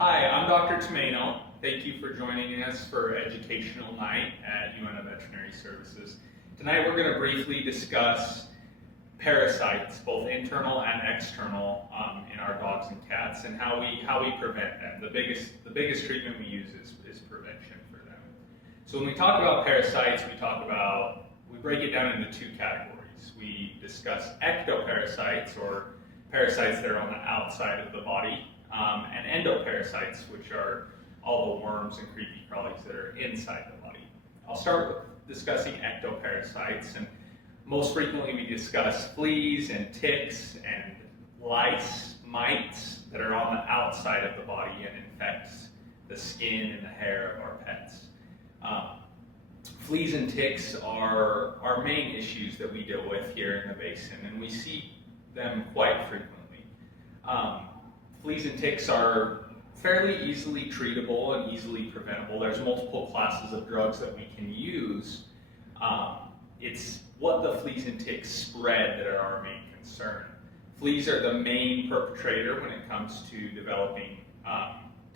Hi, I'm Dr. Tomaino. Thank you for joining us for Educational Night at UNO Veterinary Services. Tonight we're going to briefly discuss parasites, both internal and external, in our dogs and cats, and how we prevent them. The biggest treatment we use is prevention for them. So when we talk about parasites, we break it down into two categories. We discuss ectoparasites, or parasites that are on the outside of the body, and endoparasites, which are all the worms and creepy crawlies that are inside the body. I'll start with discussing ectoparasites, and most frequently we discuss fleas and ticks and lice, mites that are on the outside of the body and infects the skin and the hair of our pets. Fleas and ticks are our main issues that we deal with here in the basin, and we see them quite frequently. Fleas and ticks are fairly easily treatable and easily preventable. There's multiple classes of drugs that we can use. It's what the fleas and ticks spread that are our main concern. Fleas are the main perpetrator when it comes to developing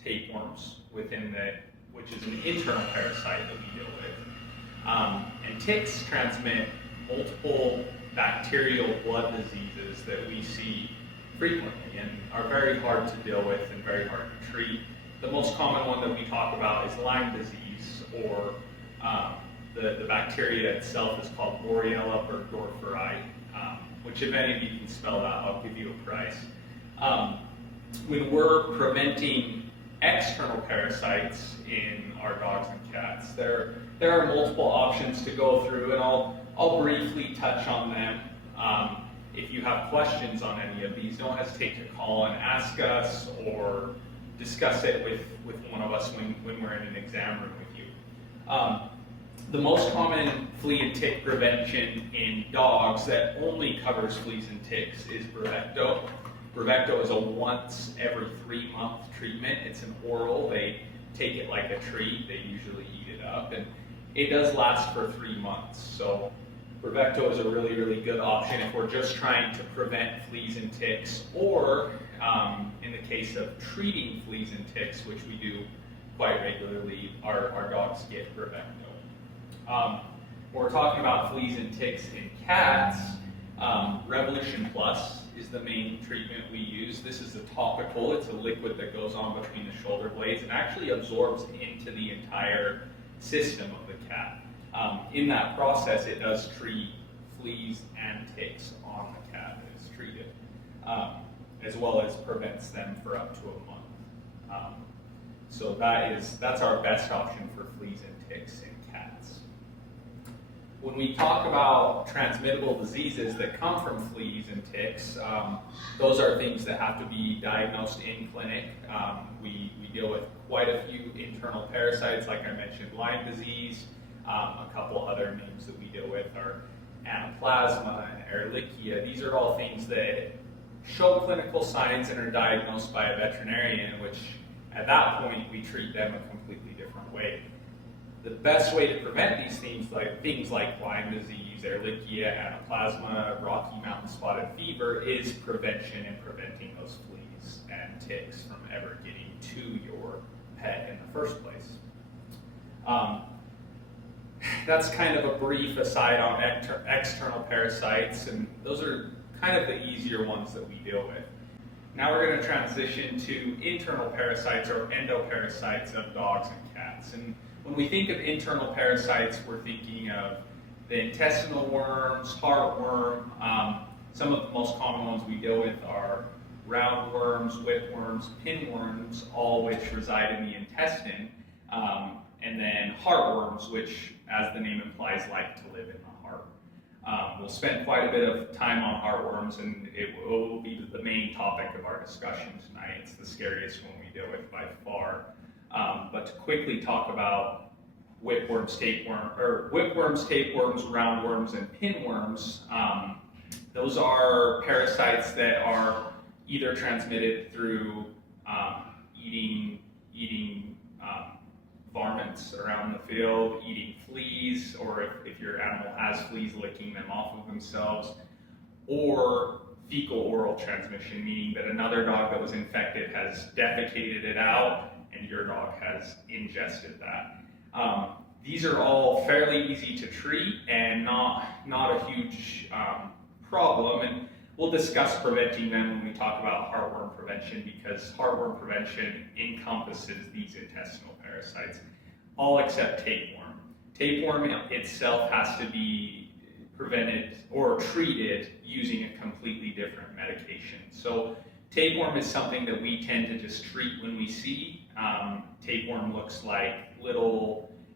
tapeworms which is an internal parasite that we deal with. And ticks transmit multiple bacterial blood diseases that we see frequently and are very hard to deal with and very hard to treat. The most common one that we talk about is Lyme disease, or the bacteria itself is called Borrelia burgdorferi, which if any of you can spell that, I'll give you a prize. When we're preventing external parasites in our dogs and cats, there are multiple options to go through, and I'll briefly touch on them. If you have questions on any of these, don't hesitate to call and ask us or discuss it with one of us when we're in an exam room with you. The most common flea and tick prevention in dogs that only covers fleas and ticks is Brevecto. Brevecto is a once every 3-month treatment. It's an oral. They take it like a treat. They usually eat it up, and it does last for 3 months. So Brevecto is a really, really good option if we're just trying to prevent fleas and ticks, or in the case of treating fleas and ticks, which we do quite regularly, our dogs get Brevecto. When we're talking about fleas and ticks in cats, Revolution Plus is the main treatment we use. This is a topical. It's a liquid that goes on between the shoulder blades and actually absorbs into the entire system of the cat. In that process, it does treat fleas and ticks on the cat that is treated, as well as prevents them for up to a month. So that's our best option for fleas and ticks in cats. When we talk about transmittable diseases that come from fleas and ticks, those are things that have to be diagnosed in clinic. We deal with quite a few internal parasites, like I mentioned, Lyme disease. A couple other names that we deal with are Anaplasma and Ehrlichia. These are all things that show clinical signs and are diagnosed by a veterinarian, which at that point we treat them a completely different way. The best way to prevent these things like Lyme disease, Ehrlichia, Anaplasma, Rocky Mountain spotted fever is prevention and preventing those fleas and ticks from ever getting to your pet in the first place. That's kind of a brief aside on external parasites, and those are kind of the easier ones that we deal with. Now we're going to transition to internal parasites, or endoparasites, of dogs and cats. And when we think of internal parasites, we're thinking of the intestinal worms, heartworm. Some of the most common ones we deal with are roundworms, whipworms, pinworms, all which reside in the intestine. And then heartworms, which, as the name implies, like to live in the heart. We'll spend quite a bit of time on heartworms, and it will be the main topic of our discussion tonight. It's the scariest one we deal with by far. But to quickly talk about whipworms, tapeworms, roundworms, and pinworms, those are parasites that are either transmitted through eating varmints around the field, eating fleas, or if your animal has fleas, licking them off of themselves, or fecal-oral transmission, meaning that another dog that was infected has defecated it out and your dog has ingested that. These are all fairly easy to treat and not a huge problem, and we'll discuss preventing them when we talk about heartworm prevention, because heartworm prevention encompasses these intestinal parasites, all except tapeworm. Tapeworm itself has to be prevented or treated using a completely different medication. So tapeworm is something that we tend to just treat when we see. Tapeworm looks like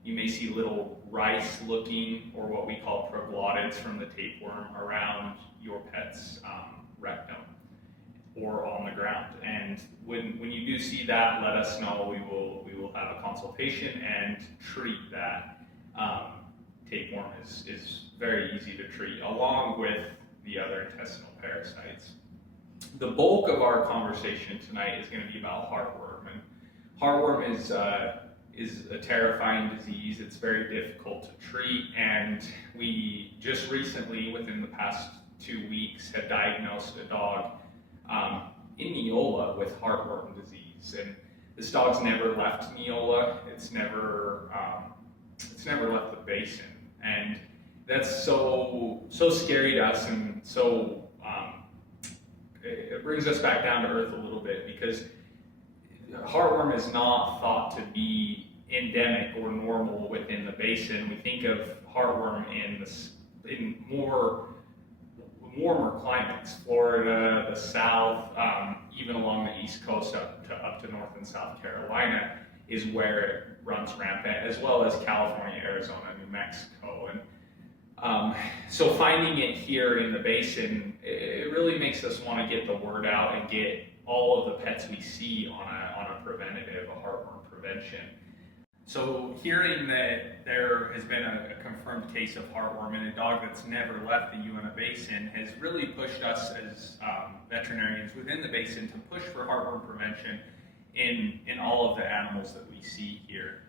you may see little rice-looking, or what we call proglottids from the tapeworm around your pet's rectum or on the ground. And when you do see that, let us know. We will have a consultation and treat that. Tapeworm is very easy to treat, along with the other intestinal parasites. The bulk of our conversation tonight is going to be about heartworm. And heartworm is a terrifying disease. It's very difficult to treat, and we just recently, within the past 2 weeks, had diagnosed a dog in Neola with heartworm disease. And this dog's never left Neola. It's never left the basin, and that's so scary to us, and so it brings us back down to earth a little bit, because heartworm is not thought to be endemic or normal within the basin. We think of heartworm in more warmer climates, Florida, the South, even along the East Coast up to North and South Carolina is where it runs rampant, as well as California, Arizona, New Mexico. And so finding it here in the basin, it really makes us want to get the word out and get all of the pets we see on a preventative, a heartworm prevention. So hearing that there has been a confirmed case of heartworm in a dog that's never left the Uinta Basin has really pushed us as veterinarians within the basin to push for heartworm prevention in all of the animals that we see here.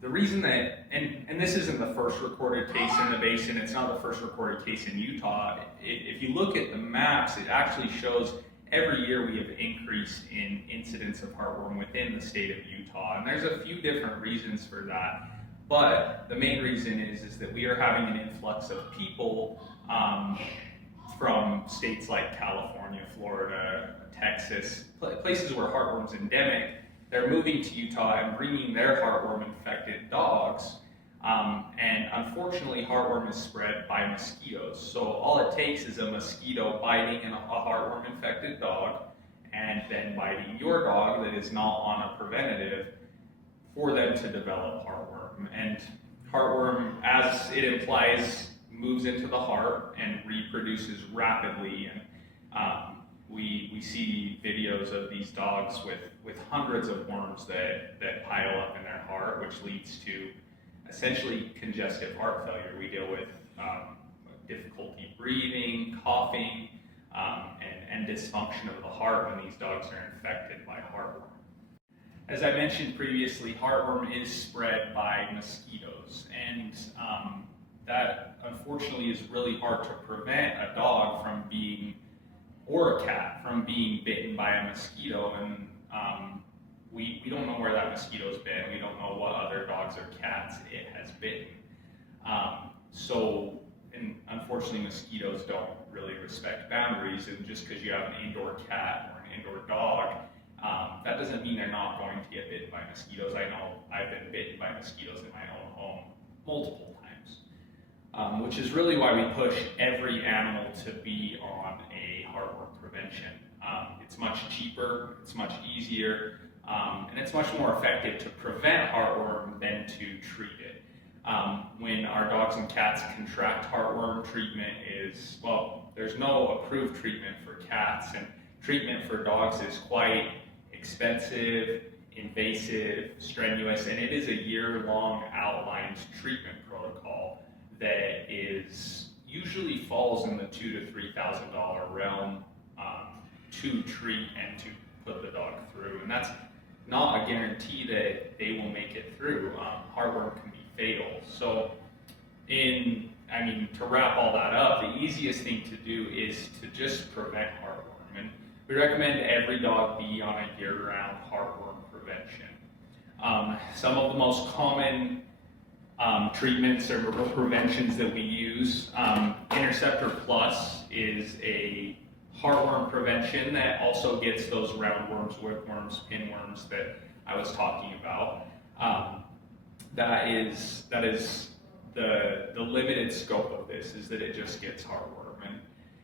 The reason that, and this isn't the first recorded case in the basin, it's not the first recorded case in Utah. If you look at the maps, it actually shows every year we have increased in incidence of heartworm within the state of Utah. And there's a few different reasons for that. But the main reason is that we are having an influx of people from states like California, Florida, Texas, places where heartworm's endemic. They're moving to Utah and bringing their heartworm-infected dogs. And unfortunately, heartworm is spread by mosquitoes. So all it takes is a mosquito biting a heartworm-infected dog and then biting your dog that is not on a preventative for them to develop heartworm. And heartworm, as it implies, moves into the heart and reproduces rapidly. And we see videos of these dogs with hundreds of worms that pile up in their heart, which leads to essentially congestive heart failure. We deal with difficulty breathing, coughing, and dysfunction of the heart when these dogs are infected by heartworm. As I mentioned previously, heartworm is spread by mosquitoes, and that unfortunately is really hard to prevent a dog from being, or a cat, from being bitten by a mosquito. And we don't know where that mosquito's been. We don't know what other dogs or cats it has bitten. And unfortunately, mosquitoes don't really respect boundaries. And just because you have an indoor cat or an indoor dog, that doesn't mean they're not going to get bitten by mosquitoes. I know I've been bitten by mosquitoes in my own home multiple times, which is really why we push every animal to be on a heartworm prevention. It's much cheaper, it's much easier, and it's much more effective to prevent heartworm than to treat it. When our dogs and cats contract heartworm, treatment is, well, there's no approved treatment for cats, and treatment for dogs is quite expensive, invasive, strenuous, and it is a year-long outlined treatment protocol that usually falls in the $2,000 to $3,000 realm to treat and to put the dog through. And that's not a guarantee that they will make it through. Heartworm can be fatal. So I mean, to wrap all that up, the easiest thing to do is to just prevent heartworm. And we recommend every dog be on a year-round heartworm prevention. Some of the most common treatments or preventions that we use, Interceptor Plus is a heartworm prevention that also gets those roundworms, whipworms, pinworms that I was talking about. That is the limited scope of this, is that it just gets heartworm. And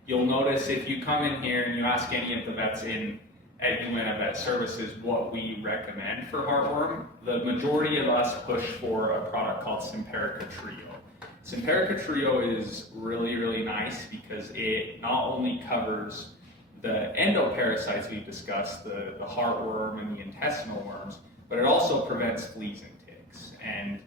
you'll notice if you come in here and you ask any of the vets at Humana Vet Services what we recommend for heartworm, the majority of us push for a product called Simparica Trio. Simparica Trio is really, really nice because it not only covers the endoparasites we've discussed, the heartworm and the intestinal worms, but it also prevents fleas and ticks. And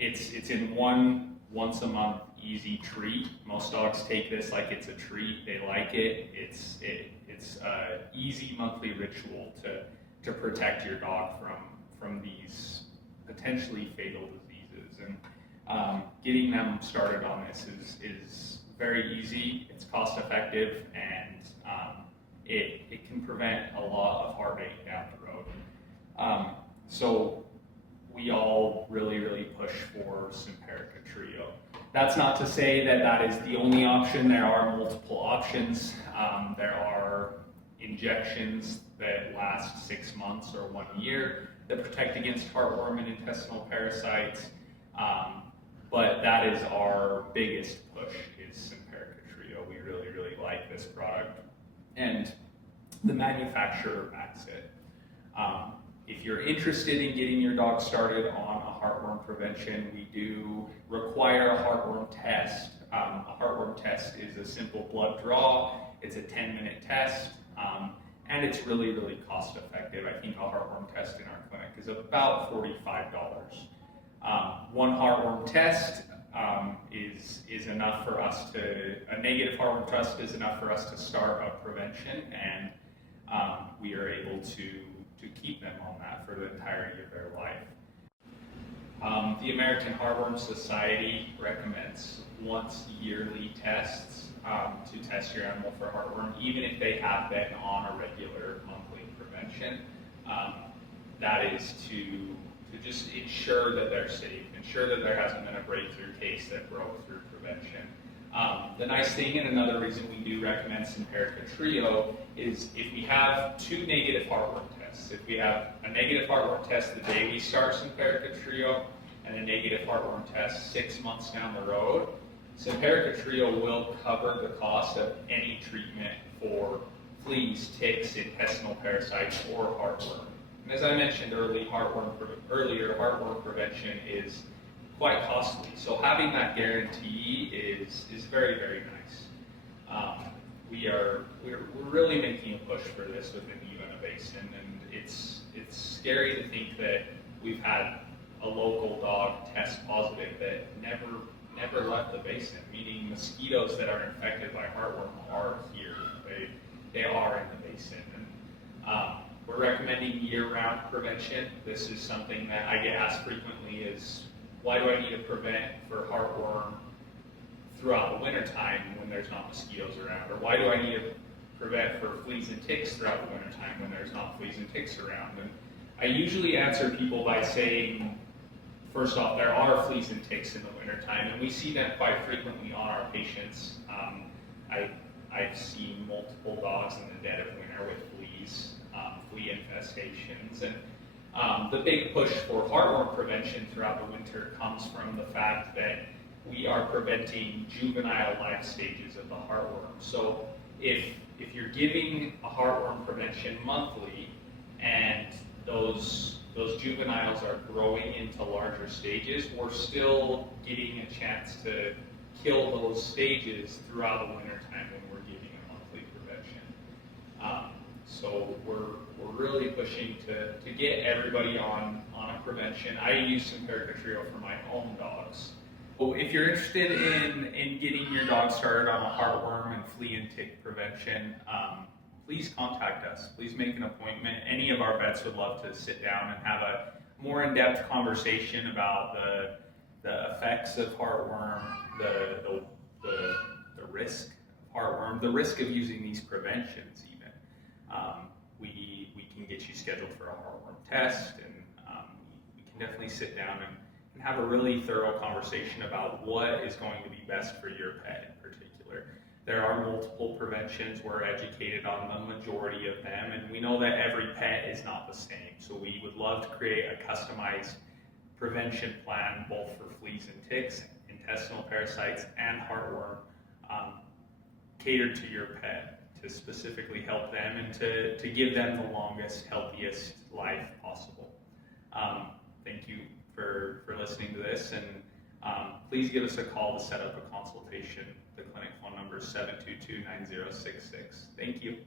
it's in once a month easy treat. Most dogs take this like it's a treat. They like it. It's an easy monthly ritual to protect your dog from these potentially fatal diseases. And getting them started on this is very easy. It's cost effective, and it can prevent a lot of heartache down the road. So we all really, really push for Simparica Trio. That's not to say that that is the only option. There are multiple options. There are injections that last 6 months or 1 year that protect against heartworm and intestinal parasites. But that is our biggest push, is Simparica Trio. We really, really like this product. And the manufacturer backs it. If you're interested in getting your dog started on a heartworm prevention, we do require a heartworm test. A heartworm test is a simple blood draw. It's a 10-minute test, and it's really, really cost effective. I think a heartworm test in our clinic is about $45. One heartworm test is enough for us a negative heartworm test is enough for us to start a prevention, and we are able to keep them on that for the entirety of their life. The American Heartworm Society recommends once yearly tests to test your animal for heartworm, even if they have been on a regular monthly prevention. That is to just ensure that they're safe, ensure that there hasn't been a breakthrough case that broke through prevention. The nice thing, and another reason we do recommend Simparica Trio, is if we have 2 negative heartworm tests, if we have a negative heartworm test the day we start Simparica Trio and a negative heartworm test 6 months down the road, Simparica Trio will cover the cost of any treatment for fleas, ticks, intestinal parasites, or heartworm. And as I mentioned earlier, heartworm prevention is quite costly. So having that guarantee is very, very nice. We're really making a push for this within the Uinta Basin, and it's scary to think that we've had a local dog test positive that never left the basin, meaning mosquitoes that are infected by heartworm are here. They are in the basin. And we're recommending year-round prevention. This is something that I get asked frequently is, why do I need to prevent for heartworm throughout the wintertime when there's not mosquitoes around? Or why do I need to prevent for fleas and ticks throughout the wintertime when there's not fleas and ticks around? And I usually answer people by saying, first off, there are fleas and ticks in the wintertime, and we see them quite frequently on our patients. I've seen multiple dogs in the dead of winter with fleas, flea infestations, and the big push for heartworm prevention throughout the winter comes from the fact that we are preventing juvenile life stages of the heartworm. So if you're giving a heartworm prevention monthly and those juveniles are growing into larger stages, we're still getting a chance to kill those stages throughout the wintertime when we're giving a monthly prevention. So we're really pushing to get everybody on a prevention. I use Simparica Trio for my own dogs. So if you're interested in getting your dog started on a heartworm and flea and tick prevention, please contact us. Please make an appointment. Any of our vets would love to sit down and have a more in-depth conversation about the effects of heartworm, the risk of heartworm, the risk of using these preventions even. We can get you scheduled for a heartworm test, and we can definitely sit down and have a really thorough conversation about what is going to be best for your pet in particular. There are multiple preventions. We're educated on the majority of them, and we know that every pet is not the same. So we would love to create a customized prevention plan, both for fleas and ticks, intestinal parasites, and heartworm, catered to your pet to specifically help them and to give them the longest, healthiest life possible. Thank you for listening to this, and please give us a call to set up a consultation. The clinic phone number is 722-9066. Thank you.